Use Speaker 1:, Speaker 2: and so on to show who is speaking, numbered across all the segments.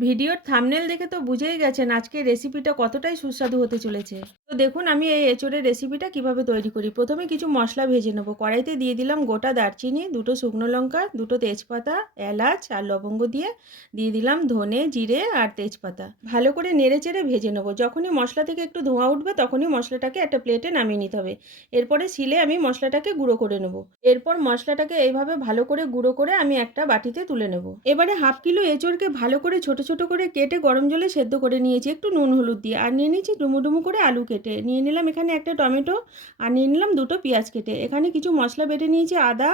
Speaker 1: ভিডিওর থামনেল দেখে তো বুঝেই গেছেন আজকের রেসিপিটা কতটাই সুস্বাদু হতে চলেছে। তো দেখুন, আমি এই এঁচোড়ের রেসিপিটা কীভাবে তৈরি করি। প্রথমে কিছু মশলা ভেজে নেব। কড়াইতে দিয়ে দিলাম গোটা দারচিনি, দুটো শুকনো লঙ্কা, দুটো তেজপাতা, এলাচ আর লবঙ্গ দিয়ে দিয়ে দিলাম ধনে, জিরে আর তেজপাতা। ভালো করে নেড়ে চেড়ে ভেজে নেব। যখনই মশলা থেকে একটু ধোঁয়া উঠবে, তখনই মশলাটাকে একটা প্লেটে নামিয়ে নিতে হবে। এরপরে শিলে আমি মশলাটাকে গুঁড়ো করে নেব। এরপর মশলাটাকে এইভাবে ভালো করে গুঁড়ো করে আমি একটা বাটিতে তুলে নেব। এবারে হাফ কিলো এঁচড়কে ভালো করে ছোট ছোট করে কেটে গরম জলে সেদ্ধ করে নিয়েছি। একটু নুন, হলুদ দিয়ে। আর নিয়ে নিয়েছি ডুমু ডুমু করে আলু কেটে। নিয়ে নিলাম এখানে একটা টমেটো আর নিয়ে নিলাম দুটো পেঁয়াজ কেটে। এখানে কিছু মশলা বেটে নিয়েছি, আদা,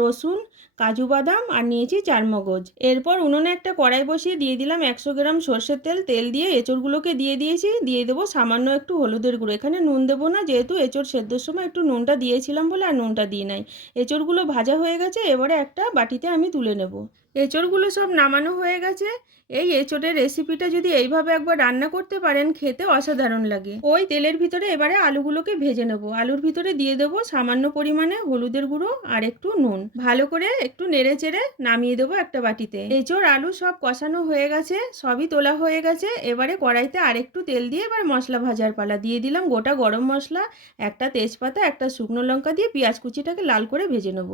Speaker 1: রসুন, কাজু বাদাম আর নিয়েছি চারমগজ এরপর উনুনে একটা কড়াই বসিয়ে দিয়ে দিলাম একশো গ্রাম সর্ষের তেল। তেল দিয়ে এঁচড়গুলোকে দিয়ে দিয়েছি। দিয়ে দেবো সামান্য একটু হলুদের গুঁড়ো। এখানে নুন দেবো না, যেহেতু এঁচড় সেদ্ধর সময় একটু নুনটা দিয়েছিলাম বলে আর নুনটা দিই নাই। এঁচড়গুলো ভাজা হয়ে গেছে, এবারে একটা বাটিতে আমি তুলে নেব। এঁচড়গুলো সব নামানো হয়ে গেছে। এই এঁচোড়ের রেসিপিটা যদি এইভাবে একবার রান্না করতে পারেন, খেতে অসাধারণ লাগে। ওই তেলের ভিতরে এবারে আলুগুলোকে ভেজে নেব। আলুর ভিতরে দিয়ে দেবো সামান্য পরিমাণে হলুদের গুঁড়ো আর একটু নুন। ভালো করে একটু নেড়ে চেড়ে নামিয়ে দেবো একটা বাটিতে। এঁচোড়, আলু সব কষানো হয়ে গেছে, সবই তোলা হয়ে গেছে। এবারে কড়াইতে আরেকটু তেল দিয়ে এবার মশলা ভাজার পালা। দিয়ে দিলাম গোটা গরম মশলা, একটা তেজপাতা, একটা শুকনো লঙ্কা দিয়ে পেঁয়াজ কুচিটাকে লাল করে ভেজে নেব।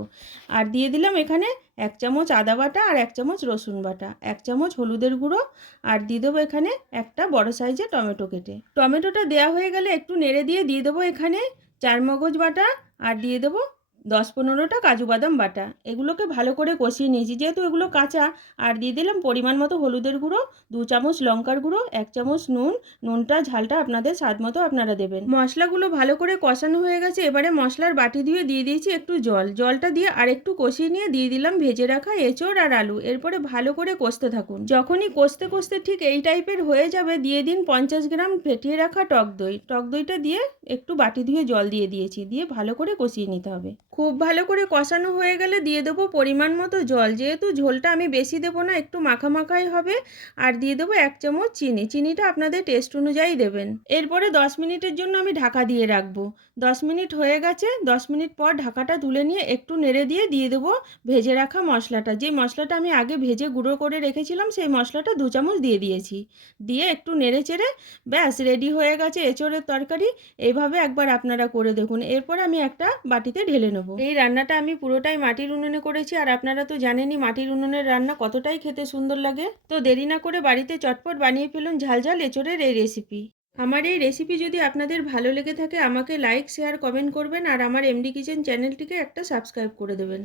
Speaker 1: আর দিয়ে দিলাম এখানে এক চামচ আদা বাটা আর এক চামচ রসুন বাটা, এক চামচ হলুদের গুঁড়ো আর দিয়ে দেবো এখানে একটা বড় সাইজে টমেটো কেটে। টমেটোটা দেওয়া হয়ে গেলে একটু নেড়ে দিয়ে দিয়ে দেবো এখানে চার মগজ বাটা আর দিয়ে দেবো দশ পনেরোটা কাজু বাদাম বাটা। এগুলোকে ভালো করে কষিয়ে নিয়েছি। যেহেতু এগুলো কাঁচা, আর দিয়ে দিলাম পরিমাণ মতো হলুদের গুঁড়ো, দু চামচ লঙ্কার গুঁড়ো, এক চামচ নুন। নুনটা, ঝালটা আপনাদের স্বাদ মতো আপনারা দেবেন। মশলাগুলো ভালো করে কষানো হয়ে গেছে। এবারে মশলার বাটি দিয়ে দিয়ে দিয়েছি একটু জল। জলটা দিয়ে আর একটু কষিয়ে নিয়ে দিয়ে দিলাম ভেজে রাখা এঁচড় আর আলু। এরপরে ভালো করে কষতে থাকুন। যখনই কষতে কষতে ঠিক এই টাইপের হয়ে যাবে, দিয়ে দিন পঞ্চাশ গ্রাম ফেটিয়ে রাখা টক দই। টক দইটা দিয়ে একটু বাটি ধুয়ে জল দিয়ে দিয়েছি। দিয়ে ভালো করে কষিয়ে নিতে হবে। খুব ভালো করে কষানো হয়ে গেলে দিয়ে দেবো পরিমাণ মতো জল। যেহেতু ঝোলটা আমি বেশি দেবো না, একটু মাখা মাখাই হবে। আর দিয়ে দেবো এক চামচ চিনি। চিনিটা আপনাদের টেস্ট অনুযায়ী দেবেন। এরপরে দশ মিনিটের জন্য আমি ঢাকা দিয়ে রাখব। দশ মিনিট হয়ে গেছে। দশ মিনিট পর ঢাকাটা তুলে নিয়ে একটু নেড়ে দিয়ে দিয়ে দেবো ভেজে রাখা মশলাটা। যে মশলাটা আমি আগে ভেজে গুঁড়ো করে রেখেছিলাম, সেই মশলাটা দু চামচ দিয়ে দিয়েছি। দিয়ে একটু নেড়ে চেড়ে ব্যাস, রেডি হয়ে গেছে এঁচড়ের তরকারি। এইভাবে একবার আপনারা করে দেখুন। এরপর আমি একটা বাটিতে ঢেলে নেব। এই রান্নাটা আমি পুরোটাই মাটির উনুনে করেছি, আর আপনারা তো জানেনই মাটির উনুনের রান্না কতটাই খেতে সুন্দর লাগে। তো দেরি না করে বাড়িতে চটপট বানিয়ে ফেলুন ঝাল ঝাল এঁচড়ের এই রেসিপি আমার এই রেসিপি যদি আপনাদের ভালো লেগে থাকে, আমাকে লাইক শেয়ার কমেন্ট করবেন, আর আমার এমডি কিচেন চ্যানেলটিকে একটা সাবস্ক্রাইব করে দেবেন।